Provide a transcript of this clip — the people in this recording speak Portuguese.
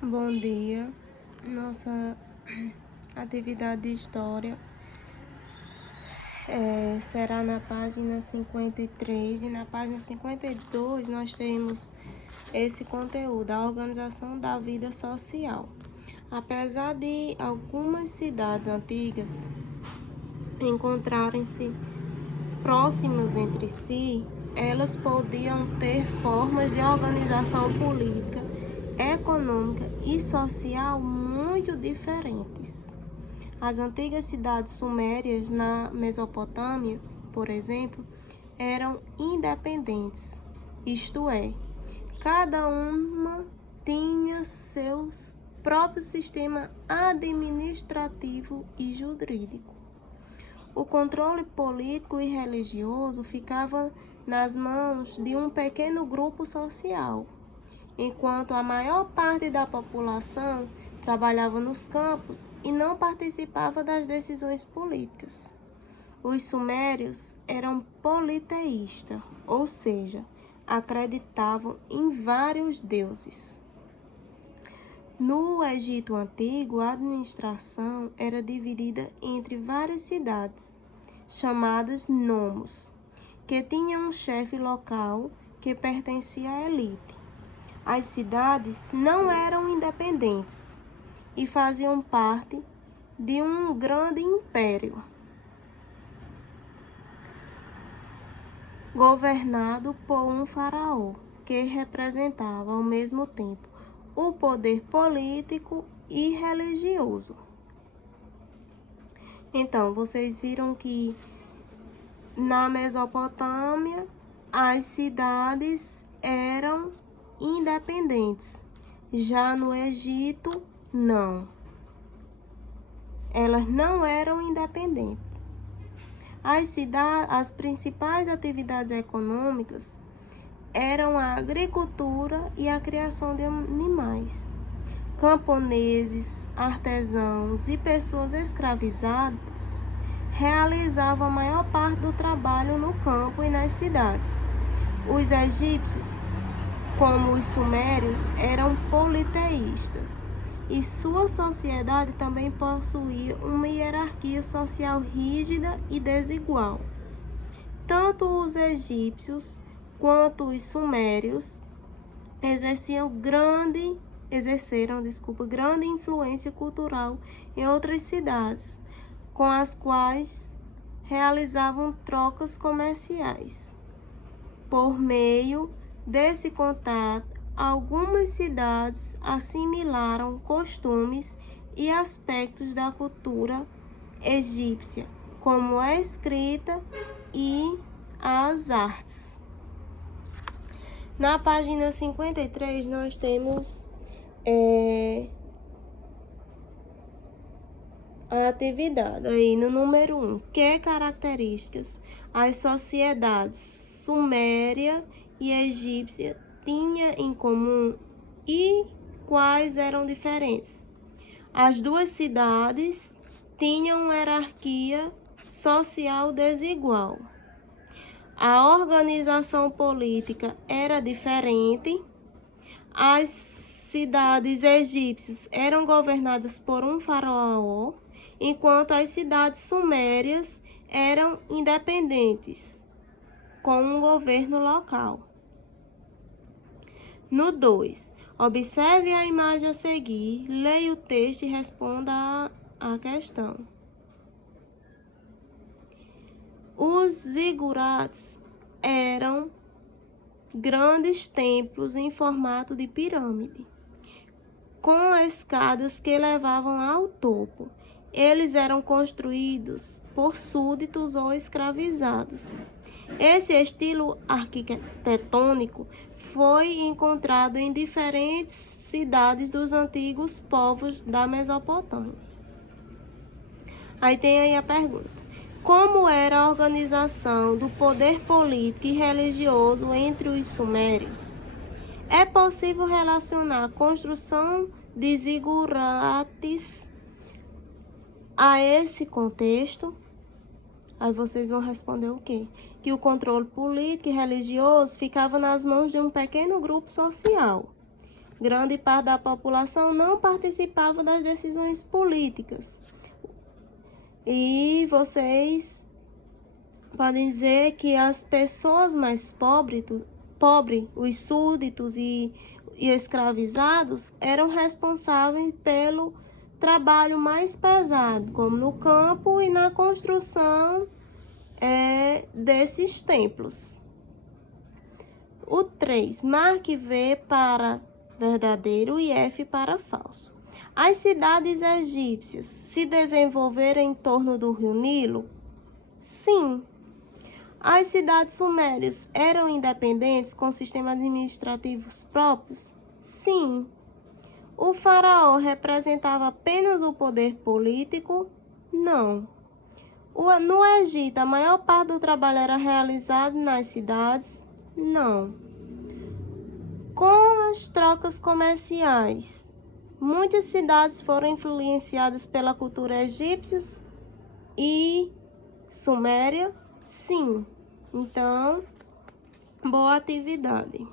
Bom dia. Nossa atividade de história será na página 53 e na página 52 nós temos esse conteúdo, a organização da vida social. Apesar de algumas cidades antigas encontrarem-se próximas entre si, elas podiam ter formas de organização política, econômica e social muito diferentes. As antigas cidades sumérias na Mesopotâmia, por exemplo, eram independentes, isto é, cada uma tinha seus próprio sistema administrativo e jurídico. O controle político e religioso ficava nas mãos de um pequeno grupo social, enquanto a maior parte da população trabalhava nos campos e não participava das decisões políticas. Os sumérios eram politeístas, ou seja, acreditavam em vários deuses. No Egito Antigo, a administração era dividida entre várias cidades, chamadas nomos, que tinham um chefe local que pertencia à elite. As cidades não eram independentes e faziam parte de um grande império, governado por um faraó, que representava ao mesmo tempo o poder político e religioso. Então, vocês viram que na Mesopotâmia as cidades eram independentes. Já no Egito, não. Elas não eram independentes. As principais atividades econômicas eram a agricultura e a criação de animais. Camponeses, artesãos e pessoas escravizadas realizavam a maior parte do trabalho no campo e nas cidades. Os egípcios, como os sumérios, eram politeístas e sua sociedade também possuía uma hierarquia social rígida e desigual. Tanto os egípcios quanto os sumérios exerceram grande influência cultural em outras cidades, com as quais realizavam trocas comerciais. Por meio desse contato, algumas cidades assimilaram costumes e aspectos da cultura egípcia, como a escrita e as artes. Na página 53, nós temos a atividade. Aí, no número 1, que características as sociedades suméria e egípcia tinham em comum e quais eram diferentes? As duas cidades tinham uma hierarquia social desigual. A organização política era diferente. As cidades egípcias eram governadas por um faraó, enquanto as cidades sumérias eram independentes, com um governo local. No 2, observe a imagem a seguir, leia o texto e responda a questão. Os zigurates eram grandes templos em formato de pirâmide, com escadas que levavam ao topo. Eles eram construídos por súditos ou escravizados. Esse estilo arquitetônico foi encontrado em diferentes cidades dos antigos povos da Mesopotâmia. Aí tem aí a pergunta: como era a organização do poder político e religioso entre os sumérios? É possível relacionar a construção de zigurates a esse contexto? Aí vocês vão responder o quê? Que o controle político e religioso ficava nas mãos de um pequeno grupo social, grande parte da população não participava das decisões políticas. E vocês podem dizer que as pessoas mais pobres, os súditos e escravizados, eram responsáveis pelo trabalho mais pesado, como no campo e na construção desses templos. O 3. Marque V para verdadeiro e F para falso. As cidades egípcias se desenvolveram em torno do rio Nilo? Sim. As cidades sumérias eram independentes com sistemas administrativos próprios? Sim. O faraó representava apenas o poder político? Não. No Egito, a maior parte do trabalho era realizado nas cidades? Não. Com as trocas comerciais, muitas cidades foram influenciadas pela cultura egípcia e suméria? Sim. Então, boa atividade.